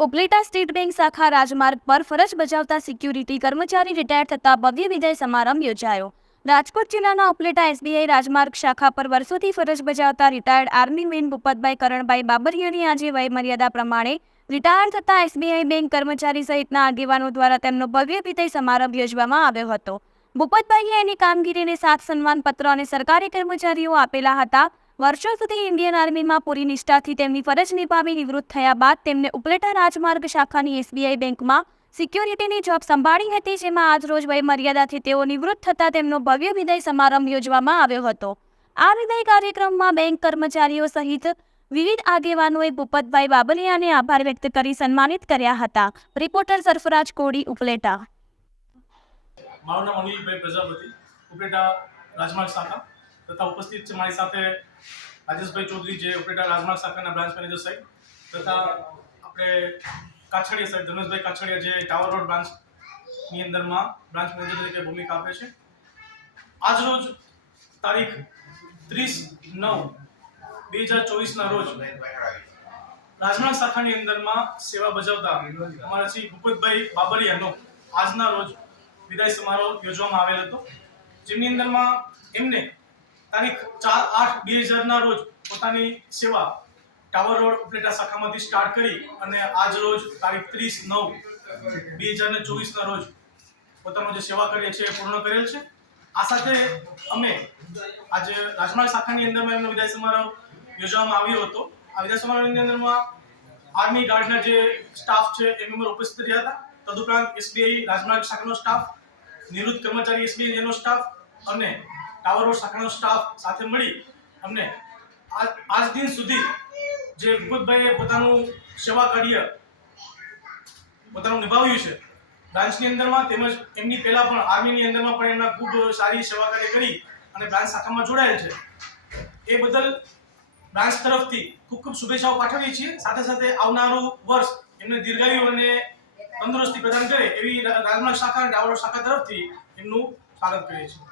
Upleta state bank શાખા રાજમાર્ગ પર ફરજ બજાવતા સિક્યુરિટી કર્મચારી રિટાયર થતા ભવ્ય વિદાય સમારંભ યોજાયો. રાજકોટ જિલ્લાના ઉપલેટા એસબીઆઈ રાજમાર્ગ શાખા પર વર્ષોથી ફરજ બજાવતા retired army man Bhupatbhai Karanbhai બાબરિયાની આજે વયમર્યાદા પ્રમાણે રિટાયર થતા એસબીઆઈ બેંક કર્મચારી સહિતના આગેવાનો દ્વારા તેમનો ભવ્ય વિદાય સમારંભ યોજવામાં આવ્યો હતો. ભૂપતભાઈએ એની કામગીરીને સાત સન્માન પત્ર અને સરકારી કર્મચારીઓ આપેલા હતા. વર્ષો સુધી ઇન્ડિયન આર્મીમાં પૂરી નિષ્ઠાથી તેમની ફરજ નિભાવી નિવૃત્ત થયા બાદ તેમને ઉપલેટા રાજમાર્ગ શાખાની એસબીઆઈ બેંકમાં સિક્યોરિટીની જોબ સંભાળી હતી, જેમાં આજરોજ વયમર્યાદાથી તેઓ નિવૃત્ત થતાં તેમનો ભવ્ય વિદાય સમારંભ યોજવામાં આવ્યો હતો. આ વિદાય કાર્યક્રમમાં બેંક કર્મચારીઓ સહિત વિવિધ આગેવાનોએ ભૂપતભાઈ બાબલિયાને આભાર વ્યક્ત કરી સન્માનિત કર્યા હતા. રિપોર્ટર સરફરાજ કોડી ઉપલેટા. મારું નામ અનિલભાઈ પ્રજાપતિ, ઉપલેટા રાજમાર્ગ શાખા. તથા ઉપસ્થિત છે મારી સાથે રાજેશભાઈ ચૌધરી, જે ઓપરેટર રાજમાર્ગ શાખાના બ્રાન્ચ મેનેજર સાહેબ, તથા આપણે કાછડિયા સાહેબ ધનુષભાઈ કાછડિયા જે ટાવર રોડ બ્રાન્ચની અંદરમાં બ્રાન્ચ મેનેજર તરીકે ભૂમિકા આપે છે. આજ રોજ તારીખ ત્રીસ નવ બે હજાર ચોવીસના રોજ રાજમાર્ગ શાખાની અંદરમાં સેવા બજાવતા અમારા શ્રી ભૂપતભાઈ બાબરિયાનો આજના રોજ વિદાય સમારોહ યોજવામાં આવેલ હતો. જેમની અંદરમાં એમને તારીખ ચાર આઠ બે હજારના રોજ પોતાની સેવા ટાવર રોડ ઉપલેટા શાખામાંથી સ્ટાર્ટ કરી અને આજ રોજ તારીખ ત્રીસ નવ બે હજાર ને રોજ પોતાનો જે સેવા કરીએ છીએ પૂર્ણ કરેલ છે. આ સાથે અમે આજે રાજમાર્ગ શાખાની અંદરમાં એમનો વિદાય સમારોહ યોજવામાં આવ્યો હતો. આ વિદાય સમારોહની અંદરમાં આર્મી ગાર્ડના જે સ્ટાફ છે એ મેમ્બર ઉપસ્થિત રહ્યા હતા. તદુપરાંત એસબીઆઈ રાજમાર્ગ શાખાનો સ્ટાફ નિવૃત્ત કર્મચારી એસબીઆઈ નો સ્ટાફ અને ટાવર રોડ શાખાનો સ્ટાફ સાથે મળી અમને આજ દિન સુધી જે ભૂપતભાઈએ પોતાનું સેવા કાર્ય પોતાનું નિભાવ્યું છે, બ્રાન્ચની અંદરમાં તેમજ એમની પહેલા પણ આર્મીની અંદરમાં પણ એમના ખૂબ સારી સેવા કાર્ય કરી અને બ્રાન્ચ શાખામાં જોડાયેલ છે. એ બદલ બ્રાન્ચ તરફથી ખૂબ ખૂબ શુભેચ્છાઓ પાઠવીએ છીએ. સાથે સાથે આવનારું વર્ષ એમને દીર્ઘાયુ અને તંદુરસ્તી પ્રદાન કરે એવી રાજમાર્ગ શાખા અને ડાવર શાખા તરફથી એમનું સ્વાગત કરીએ છીએ.